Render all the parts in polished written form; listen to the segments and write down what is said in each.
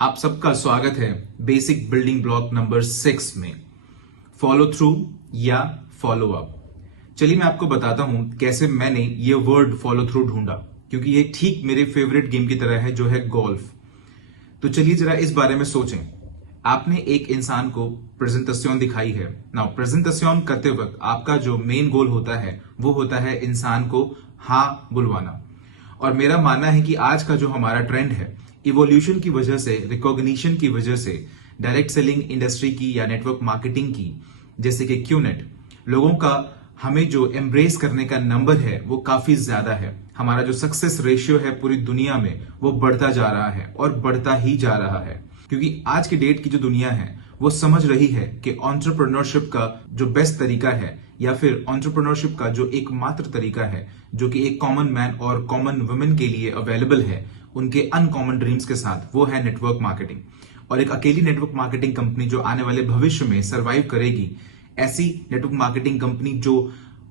आप सबका स्वागत है बेसिक बिल्डिंग ब्लॉक नंबर 6 में, फॉलो थ्रू या फॉलो अप। चलिए मैं आपको बताता हूं कैसे मैंने ये वर्ड फॉलो थ्रू ढूंढा, क्योंकि ये ठीक मेरे फेवरेट गेम की तरह है जो है गोल्फ। तो चलिए जरा इस बारे में सोचें। आपने एक इंसान को प्रेजेंटेशन दिखाई है। नाउ प्रेजेंटेशन करते वक्त आपका जो मेन गोल होता है वो होता है इंसान को हाँ बुलवाना। और मेरा मानना है कि आज का जो हमारा ट्रेंड है, इवोल्यूशन की वजह से, रिकॉग्निशन की वजह से, डायरेक्ट सेलिंग इंडस्ट्री की या नेटवर्क मार्केटिंग की, जैसे कि क्यूनेट, लोगों का हमें जो एम्ब्रेस करने का नंबर है वो काफी ज्यादा है। हमारा जो सक्सेस रेशियो है पूरी दुनिया में वो बढ़ता जा रहा है और बढ़ता ही जा रहा है, क्योंकि आज की डेट की जो दुनिया है वो समझ रही है कि एंटरप्रेन्योरशिप का जो बेस्ट तरीका है या फिर एंटरप्रेन्योरशिप का जो एकमात्र तरीका है जो कि एक कॉमन मैन और कॉमन वुमेन के लिए अवेलेबल है उनके अनकॉमन ड्रीम्स के साथ, वो है नेटवर्क मार्केटिंग। और एक अकेली नेटवर्क मार्केटिंग कंपनी जो आने वाले भविष्य में सरवाइव करेगी, ऐसी नेटवर्क मार्केटिंग कंपनी जो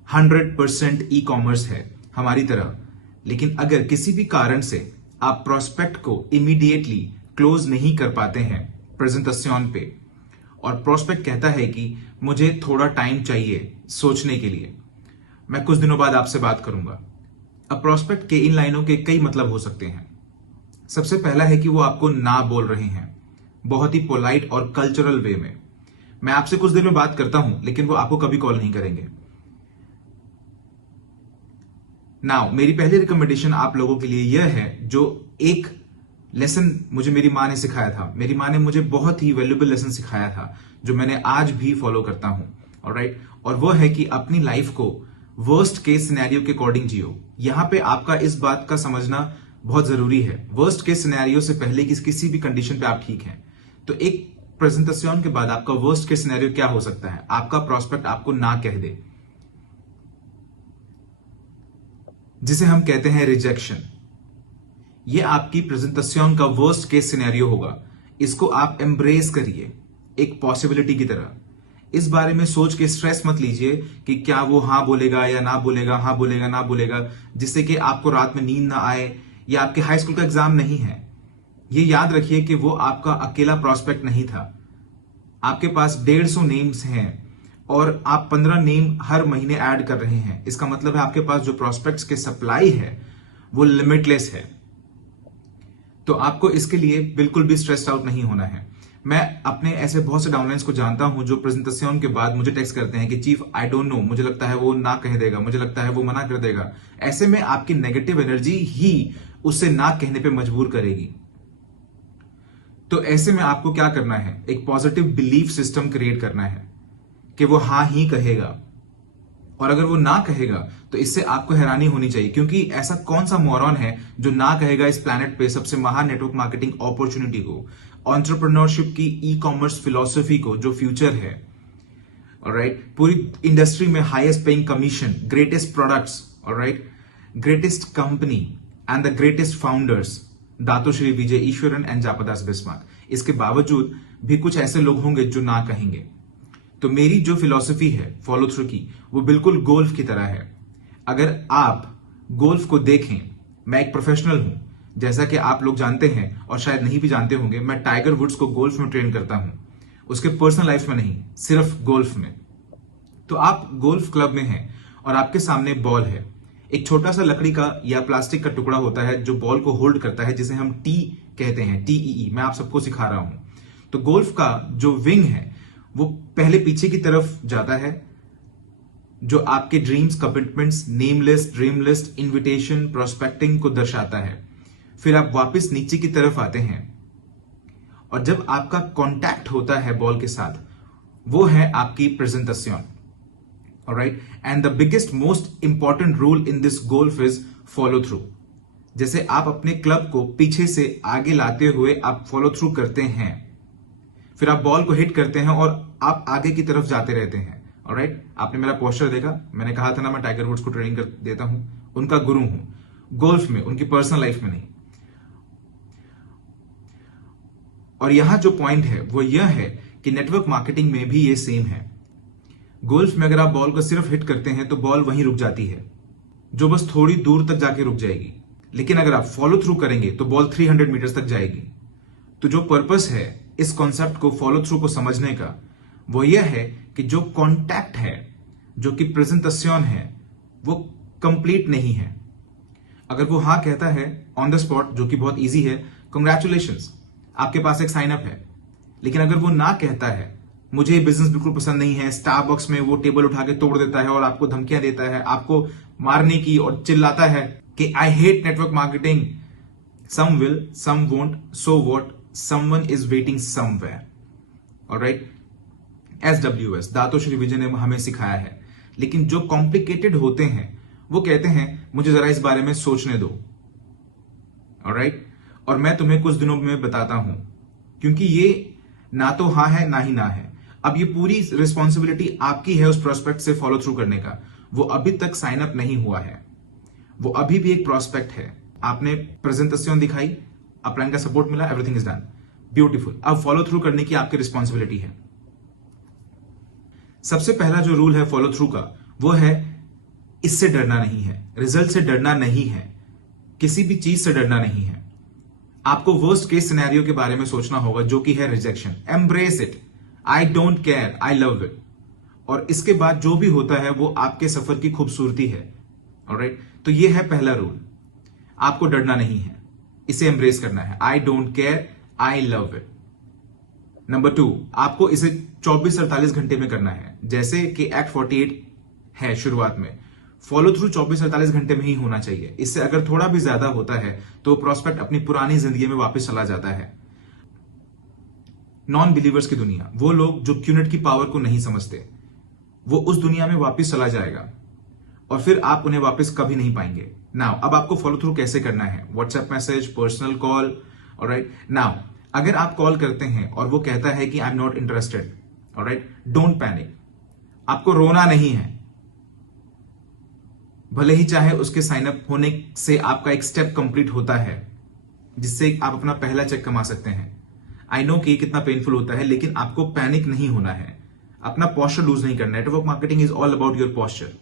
100% ई कॉमर्स है हमारी तरह। लेकिन अगर किसी भी कारण से आप प्रोस्पेक्ट को इमीडिएटली क्लोज नहीं कर पाते हैं प्रेजेंटेशन पे, और प्रोस्पेक्ट कहता है कि मुझे थोड़ा टाइम चाहिए सोचने के लिए, मैं कुछ दिनों बाद आपसे बात करूंगा। अब प्रोस्पेक्ट के इन लाइनों के कई मतलब हो सकते हैं। सबसे पहला है कि वो आपको ना बोल रहे हैं बहुत ही पोलाइट और कल्चरल वे में, मैं आपसे कुछ देर में बात करता हूं, लेकिन वो आपको कभी कॉल नहीं करेंगे। नाउ मेरी पहली रिकमेंडेशन आप लोगों के लिए यह है, जो एक लेसन मुझे मेरी माँ ने सिखाया था। मेरी माँ ने मुझे बहुत ही वैल्यूएबल लेसन सिखाया था जो मैंने आज भी फॉलो करता हूं। ऑलराइट, और वो है कि अपनी लाइफ को वर्स्ट केस सिनेरियो के अकॉर्डिंग जियो। यहां पे आपका इस बात का समझना बहुत जरूरी है, वर्स्ट केस सिनेरियो से पहले कि किसी भी कंडीशन पे आप ठीक हैं। तो एक प्रेजेंटेशन के बाद आपका वर्स्ट केस सिनेरियो क्या हो सकता है? आपका प्रोस्पेक्ट आपको ना कह दे, जिसे हम कहते हैं रिजेक्शन। ये आपकी प्रेजेंटेशन का वर्स्ट केस सिनेरियो होगा। इसको आप एम्ब्रेस करिए एक पॉसिबिलिटी की तरह। इस बारे में सोच के स्ट्रेस मत लीजिए कि क्या वो हाँ बोलेगा या ना बोलेगा, हाँ बोलेगा ना बोलेगा, जिससे कि आपको रात में नींद ना आए। या आपके हाई स्कूल का एग्जाम नहीं है। ये याद रखिए कि वो आपका अकेला प्रोस्पेक्ट नहीं था। आपके पास 150 नेम्स हैं और आप 15 नेम हर महीने ऐड कर रहे हैं। इसका मतलब है आपके पास जो प्रोस्पेक्ट्स के सप्लाई है वो लिमिटलेस है। तो आपको इसके लिए बिल्कुल भी स्ट्रेस्ड आउट नहीं होना है। मैं अपने ऐसे बहुत से डाउनलाइंस को जानता हूं जो प्रेजेंटेशन के बाद मुझे टेक्स्ट करते हैं कि चीफ आई डोंट नो, मुझे लगता है वो ना कह देगा, मुझे लगता है वो मना कर देगा। ऐसे में आपकी नेगेटिव एनर्जी ही उसे ना कहने पे मजबूर करेगी। तो ऐसे में आपको क्या करना है, एक पॉजिटिव बिलीफ सिस्टम क्रिएट करना है कि वो हाँ ही कहेगा। और अगर वो ना कहेगा तो इससे आपको हैरानी होनी चाहिए, क्योंकि ऐसा कौन सा मोरॉन है जो ना कहेगा इस प्लैनेट पे सबसे महान नेटवर्क मार्केटिंग अपॉर्चुनिटी को, एंटरप्रेन्योरशिप की, ई कॉमर्स फिलॉसफी को, जो फ्यूचर है। ऑलराइट, पूरी इंडस्ट्री में highest paying commission, greatest products, alright, greatest company and the greatest founders, Dato Sri Vijay Eswaran and जापदास बिस्मार्क। इसके बावजूद भी कुछ ऐसे लोग होंगे जो ना कहेंगे। तो मेरी जो फिलॉसफी है फॉलो थ्रू की, वो बिल्कुल गोल्फ की तरह है। अगर आप गोल्फ को देखें, मैं एक प्रोफेशनल हूं, जैसा कि आप लोग जानते हैं और शायद नहीं भी जानते होंगे। मैं टाइगर वुड्स को गोल्फ में ट्रेन करता हूं, उसके पर्सनल लाइफ में नहीं, सिर्फ गोल्फ में। तो आप गोल्फ क्लब में हैं और आपके सामने बॉल है। एक छोटा सा लकड़ी का या प्लास्टिक का टुकड़ा होता है जो बॉल को होल्ड करता है, जिसे हम टी कहते हैं, टीईई। मैं आप सबको सिखा रहा हूं। तो गोल्फ का जो विंग है वो पहले पीछे की तरफ जाता है, जो आपके dreams, commitments, name list, dream list, invitation, prospecting को दर्शाता है। फिर आप वापस नीचे की तरफ आते हैं और जब आपका कांटेक्ट होता है बॉल के साथ, वो है आपकी presentation. Alright, and the biggest most important rule in this golf is follow through. जैसे आप अपने क्लब को पीछे से आगे लाते हुए आप फॉलो थ्रू करते हैं, फिर आप बॉल को हिट करते हैं और आप आगे की तरफ जाते रहते हैं। ऑलराइट, आपने मेरा पोस्टर देखा, मैंने कहा था ना मैं टाइगर वुड्स को ट्रेनिंग कर देता हूं, उनका गुरु हूं गोल्फ में, उनकी पर्सनल लाइफ में नहीं। और यहां जो पॉइंट है वो यह है कि नेटवर्क मार्केटिंग में भी ये सेम है। गोल्फ में अगर आप बॉल को सिर्फ हिट करते हैं तो बॉल वहीं रुक जाती है, जो बस थोड़ी दूर तक जाके रुक जाएगी। लेकिन अगर आप फॉलो थ्रू करेंगे तो बॉल 300 मीटर तक जाएगी। तो जो पर्पस है इस कॉन्सेप्ट को फॉलो थ्रू को समझने का, वो यह है कि जो कॉन्टैक्ट है, जो कि प्रेजेंटेशन है, वो कंप्लीट नहीं है। अगर वो हाँ कहता है ऑन द स्पॉट, जो कि बहुत इजी है, कंग्रेचुलेशंस, आपके पास एक साइन अप है। लेकिन अगर वो ना कहता है मुझे ये बिजनेस बिल्कुल पसंद नहीं है, स्टारबक्स में वो टेबल उठा के तोड़ देता है और आपको धमकियां देता है, आपको मारने की, और चिल्लाता है कि I hate network marketing, some will, some won't, so what, someone is waiting somewhere. Alright, SWS, Dato Sri Vijay ने हमें सिखाया है। लेकिन जो कॉम्प्लिकेटेड होते हैं वो कहते हैं मुझे जरा इस बारे में सोचने दो। ऑलराइट, और मैं तुम्हें कुछ दिनों में बताता हूं, क्योंकि ये ना तो हाँ है ना ही ना है। अब ये पूरी रिस्पॉन्सिबिलिटी आपकी है उस प्रोस्पेक्ट से फॉलो थ्रू करने का। वो अभी तक साइन अप नहीं हुआ है, वो अभी भी एक प्रोस्पेक्ट है। आपने प्रेजेंटेशन दिखाई, अपलाइन का सपोर्ट मिला, एवरीथिंग इज डन, ब्यूटीफुल। अब फॉलो थ्रू करने की आपकी रिस्पॉन्सिबिलिटी है। सबसे पहला जो रूल है फॉलो थ्रू का, वो है इससे डरना नहीं है, रिजल्ट से डरना नहीं है, किसी भी चीज से डरना नहीं है। आपको वर्स्ट केस सिनेरियो के बारे में सोचना होगा, जो कि है rejection. Embrace it, I don't care, I love it. और इसके बाद जो भी होता है वो आपके सफर की खूबसूरती है। ऑलराइट, तो ये है पहला रूल, आपको डरना नहीं है, इसे एम्ब्रेस करना है। I don't care, I love it. Number 2, आपको इसे 24-48 घंटे में करना है। जैसे कि एक्ट 48 है शुरुआत में, फॉलो थ्रू 24-48 घंटे में ही होना चाहिए। इससे अगर थोड़ा भी ज्यादा होता है तो प्रोस्पेक्ट अपनी पुरानी जिंदगी में वापस चला जाता है। नॉन बिलीवर्स की दुनिया, वो लोग जो क्यूनेट की पावर को नहीं समझते, वो उस दुनिया में वापस चला जाएगा और फिर आप उन्हें वापस कभी नहीं पाएंगे। नाउ अब आपको फॉलो थ्रू कैसे करना है? WhatsApp message, personal call. Alright, now अगर आप कॉल करते हैं और वो कहता है कि I am not interested, alright, don't panic. आपको रोना नहीं है, भले ही चाहे उसके साइन अप होने से आपका एक स्टेप कंप्लीट होता है जिससे आप अपना पहला चेक कमा सकते हैं। आई नो कि कितना पेनफुल होता है, लेकिन आपको पैनिक नहीं होना है, अपना पोस्चर लूज नहीं करना। Network marketing is all about your posture.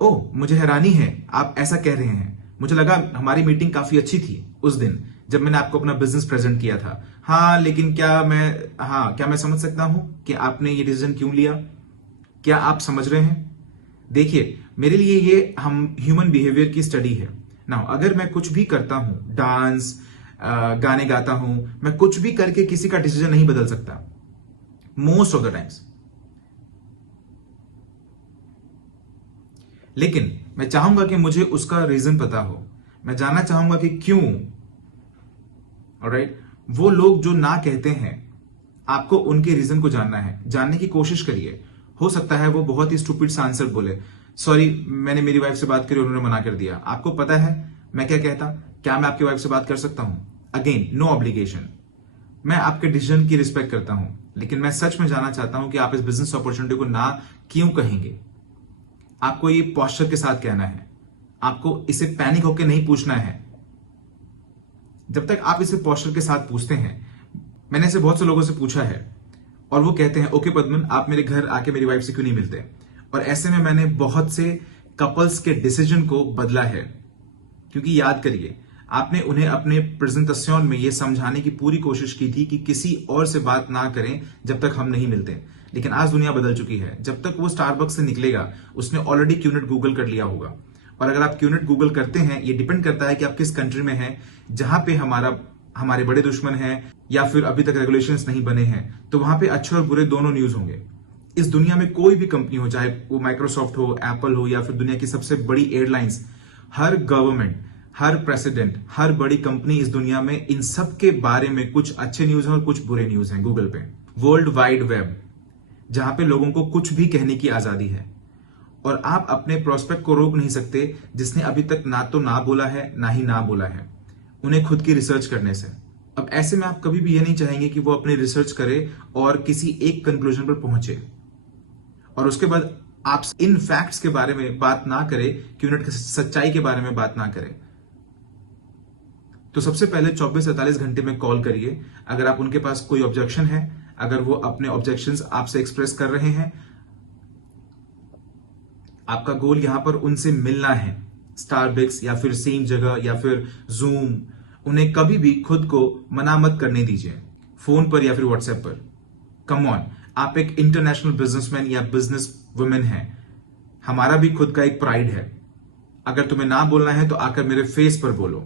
Oh, मुझे हैरानी है आप ऐसा कह रहे हैं, मुझे लगा हमारी मीटिंग काफी अच्छी थी उस दिन जब मैंने आपको अपना बिजनेस प्रेजेंट किया था। हाँ, लेकिन क्या मैं समझ सकता हूं कि आपने ये डिसीजन क्यों लिया? क्या आप समझ रहे हैं? देखिए, मेरे लिए ये हम ह्यूमन बिहेवियर की स्टडी है ना। अगर मैं कुछ भी करता हूं, डांस, गाने गाता हूं, मैं कुछ भी करके किसी का डिसीजन नहीं बदल सकता मोस्ट ऑफ द टाइम्स। लेकिन मैं चाहूंगा कि मुझे उसका रीजन पता हो, मैं जानना चाहूंगा कि क्यों। ऑलराइट, वो लोग जो ना कहते हैं, आपको उनके रीजन को जानना है, जानने की कोशिश करिए। हो सकता है वो बहुत ही स्टूपिड सा आंसर बोले, सॉरी मैंने मेरी वाइफ से बात करी, उन्होंने मना कर दिया। आपको पता है मैं क्या कहता? क्या मैं आपकी वाइफ से बात कर सकता हूं? Again, no obligation. मैं आपके डिसीजन की रिस्पेक्ट करता हूं, लेकिन मैं सच में जानना चाहता हूं कि आप इस बिजनेस अपॉर्चुनिटी को ना क्यों कहेंगे। आपको ये पोस्चर के साथ कहना है, आपको इसे पैनिक होकर नहीं पूछना है। जब तक आप इसे पोस्चर के साथ पूछते हैं, मैंने ऐसे बहुत से लोगों से पूछा है और वो कहते हैं ओके पद्मन, आप मेरे घर आके मेरी वाइफ से क्यों नहीं मिलते? और ऐसे में मैंने बहुत से कपल्स के डिसीजन को बदला है, क्योंकि याद करिए, आपने उन्हें अपने प्रेजेंटेशन में यह समझाने की पूरी कोशिश की थी कि किसी और से बात ना करें जब तक हम नहीं मिलते। लेकिन आज दुनिया बदल चुकी है। जब तक वो स्टारबक्स से निकलेगा, उसने ऑलरेडी क्यूनेट गूगल कर लिया होगा। और अगर आप क्यूनेट गूगल करते हैं, ये डिपेंड करता है कि आप किस कंट्री में हैं, जहां पे हमारे बड़े दुश्मन हैं या फिर अभी तक रेगुलेशंस नहीं बने हैं, तो वहां पे अच्छे और बुरे दोनों न्यूज होंगे। इस दुनिया में कोई भी कंपनी हो, चाहे वो माइक्रोसॉफ्ट हो, एप्पल हो, या फिर दुनिया की सबसे बड़ी एयरलाइंस, हर गवर्नमेंट, हर प्रेसिडेंट, हर बड़ी कंपनी इस दुनिया में, इन सब के बारे में कुछ अच्छे न्यूज हैं और कुछ बुरे न्यूज हैं। गूगल पे, वर्ल्ड वाइड वेब, जहां पे लोगों को कुछ भी कहने की आजादी है, और आप अपने प्रोस्पेक्ट को रोक नहीं सकते जिसने अभी तक ना तो ना बोला है ना ही ना बोला है, उन्हें खुद की रिसर्च करने से। अब ऐसे में आप कभी भी ये नहीं चाहेंगे कि वो अपनी रिसर्च करे और किसी एक कंक्लूजन पर पहुंचे और उसके बाद आप इन फैक्ट्स के बारे में बात ना करें, क्यूनेट की सच्चाई के बारे में बात ना करें। तो सबसे पहले 24-48 घंटे में कॉल करिए। अगर आप उनके पास कोई ऑब्जेक्शन है, अगर वो अपने ऑब्जेक्शंस आपसे एक्सप्रेस कर रहे हैं, आपका गोल यहां पर उनसे मिलना है, स्टारबक्स या फिर सेम जगह या फिर जूम, उन्हें कभी भी खुद को मना मत करने दीजिए, फोन पर या फिर व्हाट्सएप पर। कम ऑन, आप एक इंटरनेशनल बिजनेसमैन या बिजनेस वुमेन हैं, हमारा भी खुद का एक प्राइड है। अगर तुम्हें ना बोलना है तो आकर मेरे फेस पर बोलो।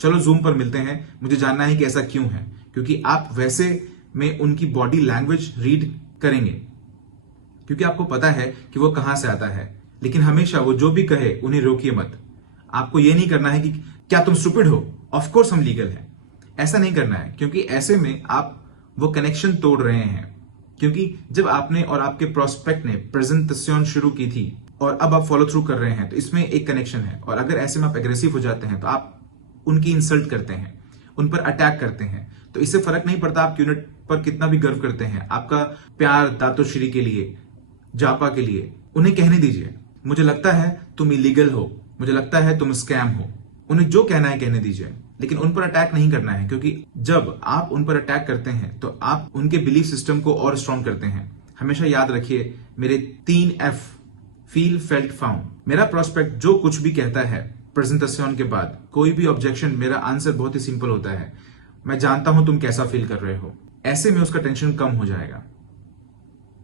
चलो जूम पर मिलते हैं, मुझे जानना है कि ऐसा क्यों है, क्योंकि आप वैसे में उनकी बॉडी लैंग्वेज रीड करेंगे, क्योंकि आपको पता है कि वो कहां से आता है। लेकिन हमेशा वो जो भी कहे उन्हें रोकिए मत। आपको ये नहीं करना है कि क्या तुम स्टूपिड हो, ऑफ कोर्स हम लीगल हैं, ऐसा नहीं करना है, क्योंकि ऐसे में आप वो कनेक्शन तोड़ रहे हैं। क्योंकि जब आपने और आपके प्रोस्पेक्ट ने प्रेजेंटेशन शुरू की थी और अब आप फॉलो थ्रू कर रहे हैं, तो इसमें एक कनेक्शन है। और अगर ऐसे में आप एग्रेसिव हो जाते हैं तो आप उनकी इंसल्ट करते हैं, उन पर अटैक करते हैं। तो इससे फर्क नहीं पड़ता आप यूनिट पर कितना भी गर्व करते हैं, आपका प्यार दातोश्री के लिए, जापा के लिए, उन्हें कहने दीजिए मुझे लगता है तुम इलीगल हो, मुझे लगता है तुम स्कैम हो। उन्हें जो कहना है कहने दीजिए, लेकिन उन पर अटैक नहीं करना है, क्योंकि जब आप उन पर अटैक करते हैं तो आप उनके बिलीफ सिस्टम को और स्ट्रॉन्ग करते हैं। हमेशा याद रखिए मेरे 3 F, फील, फेल्ट, फाउंड। मेरा प्रोस्पेक्ट जो कुछ भी कहता है प्रेजेंटेशन के बाद, कोई भी ऑब्जेक्शन, मेरा आंसर बहुत ही सिंपल होता है, मैं जानता हूं तुम कैसा फील कर रहे हो। ऐसे में उसका टेंशन कम हो जाएगा।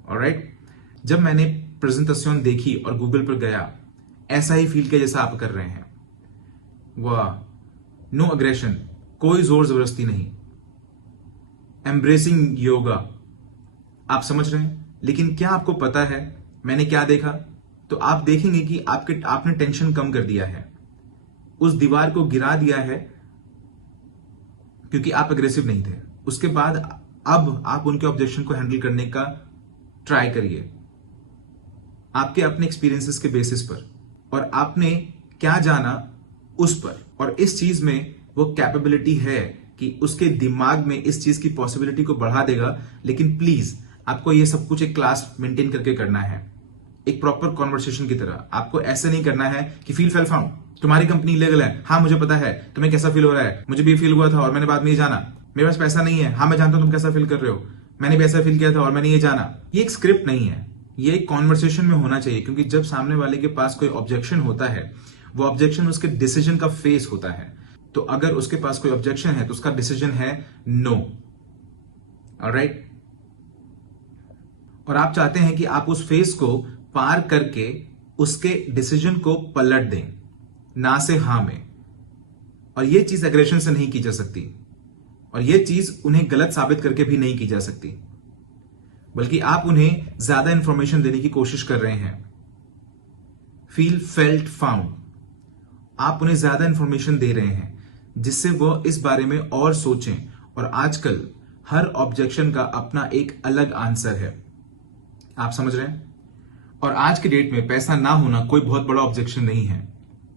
ऑलराइट, जब मैंने प्रेजेंटेशन देखी और गूगल पर गया, ऐसा ही फील किया जैसा आप कर रहे हैं। वाह, नो अग्रेशन, कोई जोर जबरदस्ती नहीं, एम्ब्रेसिंग योगा। आप समझ रहे हैं? लेकिन क्या आपको पता है मैंने क्या देखा? तो आप देखेंगे कि आपने टेंशन कम कर दिया है, उस दीवार को गिरा दिया है, क्योंकि आप अग्रेसिव नहीं थे। उसके बाद अब आप उनके ऑब्जेक्शन को हैंडल करने का ट्राई करिए, आपके अपने एक्सपीरियंसेस के बेसिस पर, और आपने क्या जाना उस पर। और इस चीज में वो कैपेबिलिटी है कि उसके दिमाग में इस चीज की पॉसिबिलिटी को बढ़ा देगा। लेकिन प्लीज आपको ये सब कुछ एक क्लास मेंटेन करके करना है, एक प्रॉपर कॉन्वर्सेशन की तरह। आपको ऐसे नहीं करना है कि फील, फेल, फाउंड, तुम्हारी कंपनी इलीगल है, हाँ मुझे पता है, तुम्हें कैसा फील हो रहा है, मुझे भी फील हुआ था और मैंने बाद में ये जाना, मेरे पास पैसा नहीं है, हाँ मैं जानता हूं तुम कैसा फील कर रहे हो, मैंने भी ऐसा फील किया था और मैंने ये जाना। ये एक स्क्रिप्ट नहीं है, ये एक कॉन्वर्सेशन में होना चाहिए। क्योंकि जब सामने वाले के पास कोई ऑब्जेक्शन होता है, वो ऑब्जेक्शन उसके डिसीजन का फेस होता है। तो अगर उसके पास कोई ऑब्जेक्शन है तो उसका डिसीजन है नो। ऑलराइट, और आप चाहते हैं कि आप उस फेस को पार करके उसके डिसीजन को पलट दें, ना से हां में। और यह चीज एग्रेशन से नहीं की जा सकती, और यह चीज उन्हें गलत साबित करके भी नहीं की जा सकती, बल्कि आप उन्हें ज्यादा इंफॉर्मेशन देने की कोशिश कर रहे हैं। फील, फेल्ट, फाउंड, आप उन्हें ज्यादा इंफॉर्मेशन दे रहे हैं जिससे वो इस बारे में और सोचें। और आजकल हर ऑब्जेक्शन का अपना एक अलग आंसर है, आप समझ रहे हैं? और आज के डेट में पैसा ना होना कोई बहुत बड़ा ऑब्जेक्शन नहीं है,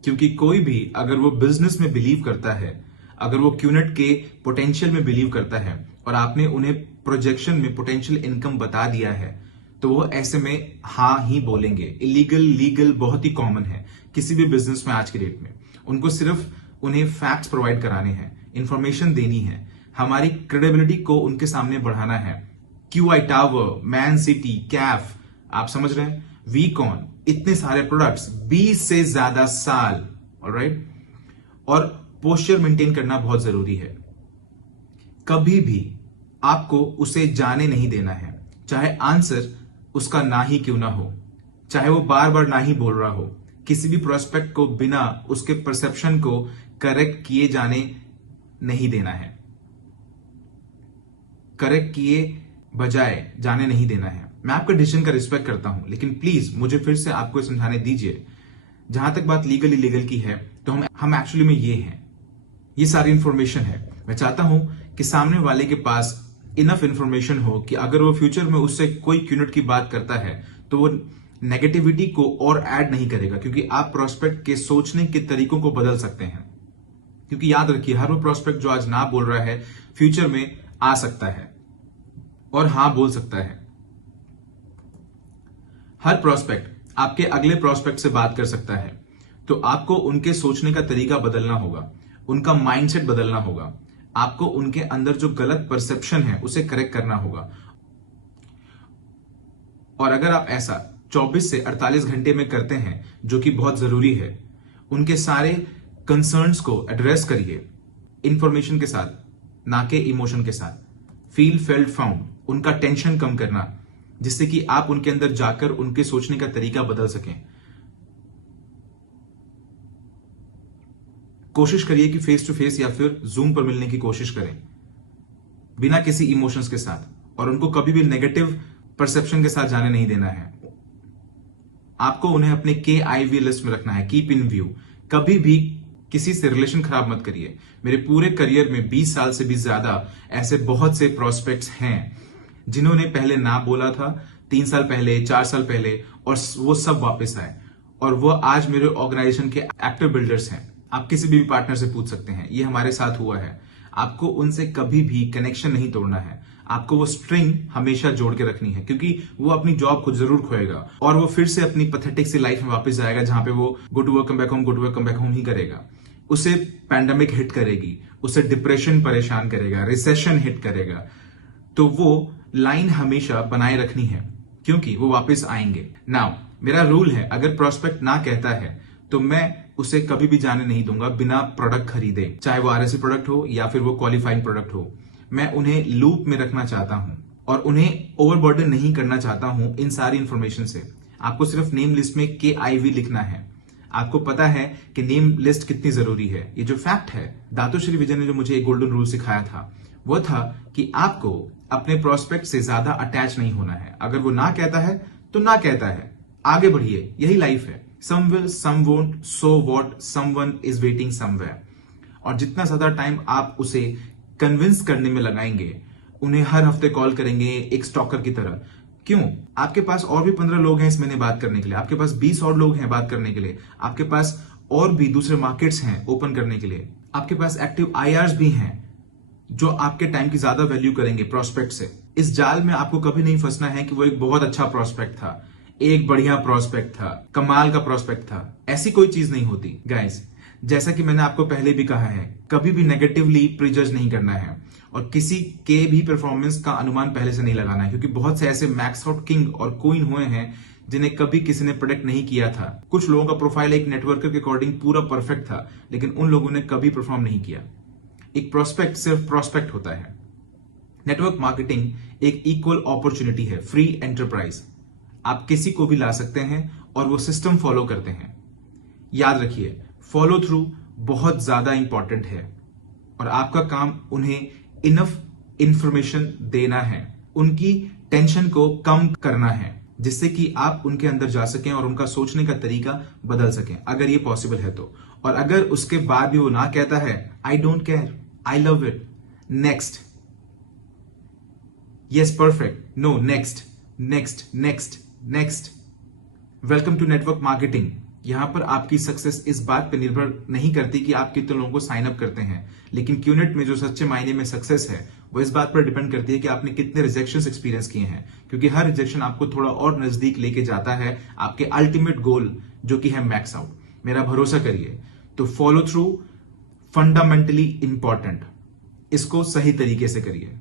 क्योंकि कोई भी अगर वो बिजनेस में बिलीव करता है, अगर वो क्यूनेट के पोटेंशियल में बिलीव करता है और आपने उन्हें प्रोजेक्शन में पोटेंशियल इनकम बता दिया है, तो वो ऐसे में हाँ ही बोलेंगे। इलीगल, लीगल बहुत ही कॉमन है किसी भी बिजनेस में आज के डेट में। उनको सिर्फ उन्हें फैक्ट्स प्रोवाइड कराने हैं, इंफॉर्मेशन देनी है, हमारी क्रेडिबिलिटी को उनके सामने बढ़ाना है। QI tower, man city, Kaif, आप समझ रहे हैं, वीकॉन, इतने सारे प्रोडक्ट्स, 20 से ज्यादा साल। ऑलराइट, और पोस्चर मेंटेन करना बहुत जरूरी है। कभी भी आपको उसे जाने नहीं देना है, चाहे आंसर उसका ना ही क्यों ना हो, चाहे वो बार बार ना ही बोल रहा हो। किसी भी प्रोस्पेक्ट को बिना उसके परसेप्शन को करेक्ट किए जाने नहीं देना है, करेक्ट किए बजाय जाने नहीं देना है। मैं आपके डिसीजन का रिस्पेक्ट करता हूं, लेकिन प्लीज मुझे फिर से आपको समझाने दीजिए। जहां तक बात लीगल इलीगल की है, तो हम एक्चुअली में ये हैं, ये सारी इंफॉर्मेशन है। मैं चाहता हूं कि सामने वाले के पास इनफ इंफॉर्मेशन हो कि अगर वो फ्यूचर में उससे कोई क्यूनिट की बात करता है तो वो नेगेटिविटी को और ऐड नहीं करेगा, क्योंकि आप प्रोस्पेक्ट के सोचने के तरीकों को बदल सकते हैं। क्योंकि याद रखिए, हर वो प्रोस्पेक्ट जो आज ना बोल रहा है, फ्यूचर में आ सकता है और हां बोल सकता है। हर प्रोस्पेक्ट आपके अगले प्रोस्पेक्ट से बात कर सकता है, तो आपको उनके सोचने का तरीका बदलना होगा, उनका माइंडसेट बदलना होगा, आपको उनके अंदर जो गलत परसेप्शन है उसे करेक्ट करना होगा। और अगर आप ऐसा 24 से 48 घंटे में करते हैं, जो कि बहुत जरूरी है, उनके सारे कंसर्न्स को एड्रेस करिए, इंफॉर्मेशन के साथ, ना के इमोशन के साथ। फील फेल्ट फाउंड, उनका टेंशन कम करना, जिससे कि आप उनके अंदर जाकर उनके सोचने का तरीका बदल सकें। कोशिश करिए कि फेस टू फेस या फिर जूम पर मिलने की कोशिश करें, बिना किसी इमोशंस के साथ, और उनको कभी भी नेगेटिव परसेप्शन के साथ जाने नहीं देना है। आपको उन्हें अपने KIV लिस्ट में रखना है, कीप इन व्यू। कभी भी किसी से रिलेशन खराब मत करिए। मेरे पूरे करियर में 20 साल से भी ज्यादा ऐसे बहुत से प्रोस्पेक्ट्स हैं जिन्होंने पहले ना बोला था 3 साल पहले, 4 साल पहले, और वो सब वापस आए, और वो आज मेरे ऑर्गेनाइजेशन के एक्टिव बिल्डर्स हैं। आप किसी भी पार्टनर से पूछ सकते हैं, ये हमारे साथ हुआ है। आपको उनसे कभी भी कनेक्शन नहीं तोड़ना है, आपको वो स्ट्रिंग हमेशा जोड़ के रखनी है, क्योंकि वो अपनी जॉब को जरूर खोएगा और वो फिर से अपनी पैथेटिक सी लाइफ में वापस जाएगा, जहां पे वो go to work come back home, go to work come back home ही करेगा। उसे पैंडेमिक हिट करेगी, उसे डिप्रेशन परेशान करेगा, रिसेशन हिट करेगा। तो वो लाइन हमेशा बनाए रखनी है, क्योंकि वो वापस आएंगे। नाउ मेरा रूल है, अगर प्रोस्पेक्ट ना कहता है तो मैं उसे कभी भी जाने नहीं दूंगा बिना प्रोडक्ट खरीदे, चाहे वो RSC प्रोडक्ट हो या फिर वो क्वालिफाइंग प्रोडक्ट हो। मैं उन्हें लूप में रखना चाहता हूं और उन्हें ओवरबर्डन नहीं करना चाहता हूं इन सारी इंफॉर्मेशन से। आपको सिर्फ नेम लिस्ट में KIV लिखना है। आपको पता है कि नेम लिस्ट कितनी जरूरी है। ये जो फैक्ट है, दातोश्री विजय ने जो मुझे एक गोल्डन रूल सिखाया था, वो था कि आपको अपने प्रोस्पेक्ट से ज्यादा अटैच नहीं होना है। अगर वो ना कहता है तो ना कहता है, आगे बढ़िए, यही लाइफ है। Some will, some won't, so what, someone is waiting somewhere। और जितना ज्यादा टाइम आप उसे कन्विंस करने में लगाएंगे, उन्हें हर हफ्ते कॉल करेंगे एक स्टॉकर की तरह। क्यों? आपके पास और भी 15 लोग हैं इस महीने बात करने के लिए, आपके पास 20 और लोग हैं बात करने के लिए, आपके पास और भी दूसरे मार्केट्स हैं ओपन करने के लिए, आपके पास एक्टिव IRs भी हैं जो आपके टाइम की ज्यादा वैल्यू करेंगे प्रोस्पेक्ट से। इस जाल में आपको कभी नहीं फंसना है कि वो एक बहुत अच्छा प्रोस्पेक्ट था, एक बढ़िया प्रोस्पेक्ट था, कमाल का प्रोस्पेक्ट था। ऐसी कोई चीज नहीं होती गाइस। जैसा कि मैंने आपको पहले भी कहा है, कभी भी नेगेटिवली प्रीजज नहीं करना है और किसी के भी परफॉर्मेंस का अनुमान पहले से नहीं लगाना है, क्योंकि बहुत से ऐसे मैक्स आउट किंग और क्वीन हुए हैं जिन्हें कभी किसी ने प्रेडिक्ट नहीं किया था। कुछ लोगों का प्रोफाइल एक नेटवर्कर के अकॉर्डिंग पूरा परफेक्ट था, लेकिन उन लोगों ने कभी परफॉर्म नहीं किया। एक प्रोस्पेक्ट सिर्फ प्रोस्पेक्ट होता है। नेटवर्क मार्केटिंग एक इक्वल अपॉर्चुनिटी है, फ्री एंटरप्राइज। आप किसी को भी ला सकते हैं और वो सिस्टम फॉलो करते हैं। याद रखिए, फॉलो थ्रू बहुत ज्यादा इंपॉर्टेंट है और आपका काम उन्हें इनफ इंफॉर्मेशन देना है, उनकी टेंशन को कम करना है, जिससे कि आप उनके अंदर जा सकें और उनका सोचने का तरीका बदल सकें, अगर ये पॉसिबल है तो। और अगर उसके बाद भी वो ना कहता है, I don't care, I love it, next, yes perfect, no next, next, next, next. Welcome to network marketing. यहां पर आपकी सक्सेस इस बात पर निर्भर नहीं करती कि आप कितने लोगों को साइन अप करते हैं, लेकिन क्यूनेट में जो सच्चे मायने में सक्सेस है वो इस बात पर डिपेंड करती है कि आपने कितने रिजेक्शंस एक्सपीरियंस किए हैं, क्योंकि हर रिजेक्शन आपको थोड़ा और नजदीक लेके जाता है आपके अल्टीमेट गोल, जो कि है मैक्स आउट। मेरा भरोसा करिए। तो फॉलो थ्रू फंडामेंटली इंपॉर्टेंट, इसको सही तरीके से करिए।